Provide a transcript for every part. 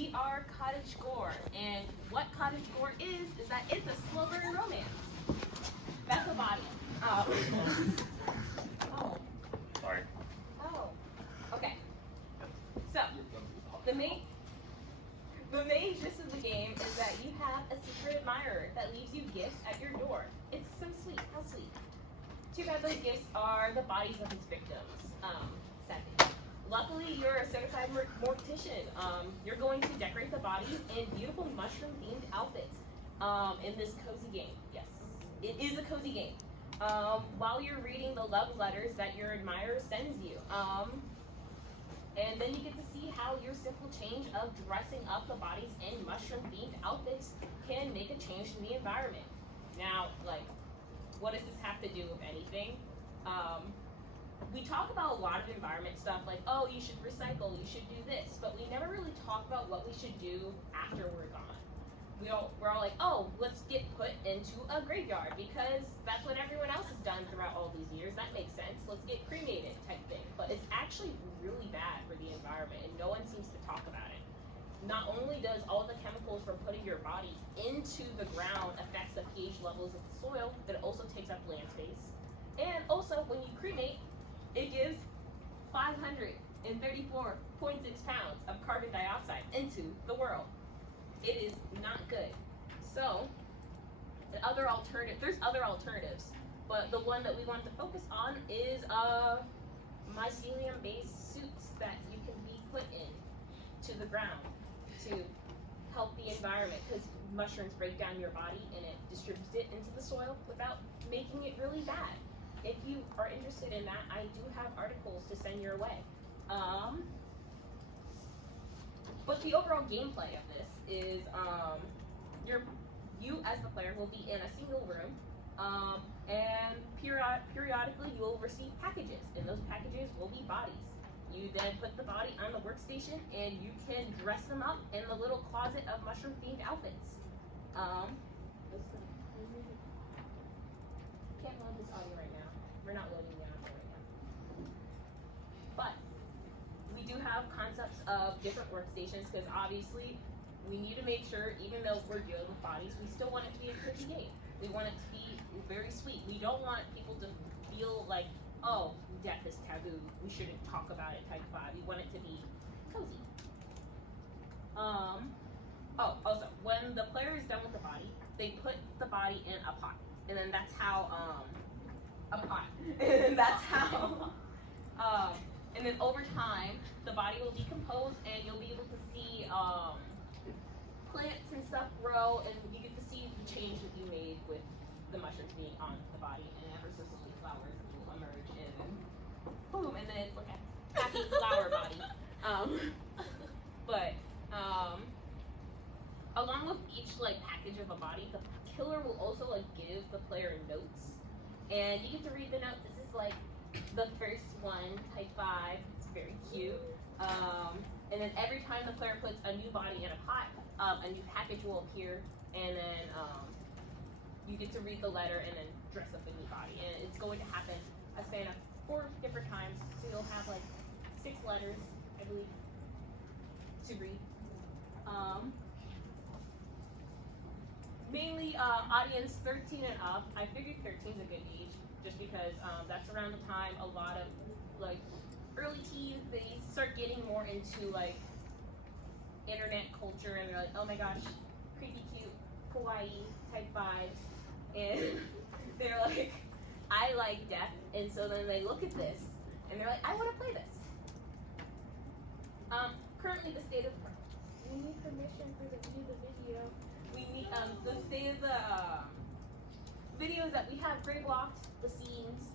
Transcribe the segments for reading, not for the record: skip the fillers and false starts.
we are Cottage Gore, and what Cottage Gore is that it's a slow burn romance. That's a body. Oh. Sorry. Oh. Okay. So, the main gist of the game is that you have a secret admirer that leaves you gifts at your door. It's so sweet. How sweet. Too bad those gifts are the bodies of his victims. Sadly. Luckily, you're a certified mortician. You're going to decorate the bodies in beautiful mushroom-themed outfits in this cozy game. Yes, it is a cozy game. While you're reading the love letters that your admirer sends you. And then you get to see how your simple change of dressing up the bodies in mushroom-themed outfits can make a change in the environment. Now, like, what does this have to do with anything? We talk about a lot of environment stuff, like, oh, you should recycle, you should do this, but we never really talk about what we should do after we're gone. We're all like, oh, let's get put into a graveyard because that's what everyone else has done throughout all these years. That makes sense. Let's get cremated type thing. But it's actually really bad for the environment, and no one seems to talk about it. Not only does all the chemicals from putting your body into the ground affects the pH levels of the soil, but it also takes up land space. And also, when you cremate, it gives 534.6 pounds of carbon dioxide into the world. It is not good. So, there's other alternatives, but the one that we want to focus on is mycelium-based suits that you can be put in to the ground to help the environment, because mushrooms break down your body and it distributes it into the soil without making it really bad. If you are interested in that, I do have articles to send your way. But the overall gameplay of this is you as the player will be in a single room, and periodically you will receive packages, and those packages will be bodies. You then put the body on the workstation, and you can dress them up in the little closet of mushroom-themed outfits. Can't load this audio right now. We're not loading the audio right now. But we do have concepts of different workstations because obviously we need to make sure, even though we're dealing with bodies, we still want it to be a pretty game. We want it to be very sweet. We don't want people to feel like, oh, death is taboo, we shouldn't talk about it type vibe. We want it to be cozy. Also, when the player is done with the body, they put the body in a pot. And then that's how, and that's how, and then over time, the body will decompose and you'll be able to see plants and stuff grow, and you get to see the change that you made with the mushrooms being on the body, and ever so slowly flowers will emerge, and then boom, and then it's like a happy flower body. Along with each package of a body, the killer will also give the player notes, and you get to read the notes. This is the first one, type 5. It's very cute. And then every time the player puts a new body in a pot, a new package will appear, and then you get to read the letter and then dress up a new body. And it's going to happen a span of 4 different times, so you'll have 6 letters, I believe, to read. Mainly audience 13 and up. I figured 13 is a good age, just because that's around the time a lot of early teens, they start getting more into internet culture, and they're like, oh my gosh, creepy, cute, kawaii type vibes, and they're like, I like death, and so then they look at this and they're like, I want to play this. Currently the state of, we need permission for the video. We need the state of the videos that we have gray blocked, the scenes.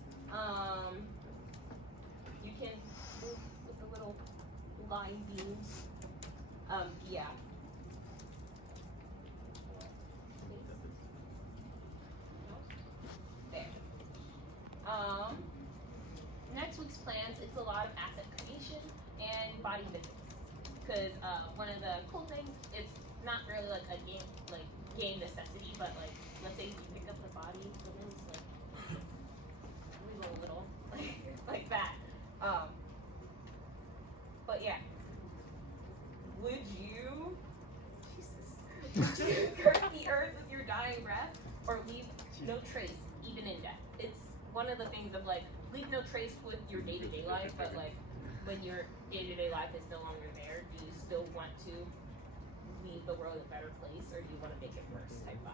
You can move with the little line beams. Yeah. There. Next week's plans, it's a lot of asset creation and body visits. Because one of the cool things, it's not really a game necessity, but let's say you pick up the body, so then it's we go a little like that. But yeah, would you no trace, even in death. It's one of the things of like, leave no trace with your day-to-day life, but like, when your day-to-day life is no longer there, do you still want to leave the world a better place, or do you want to make it worse? Type 5.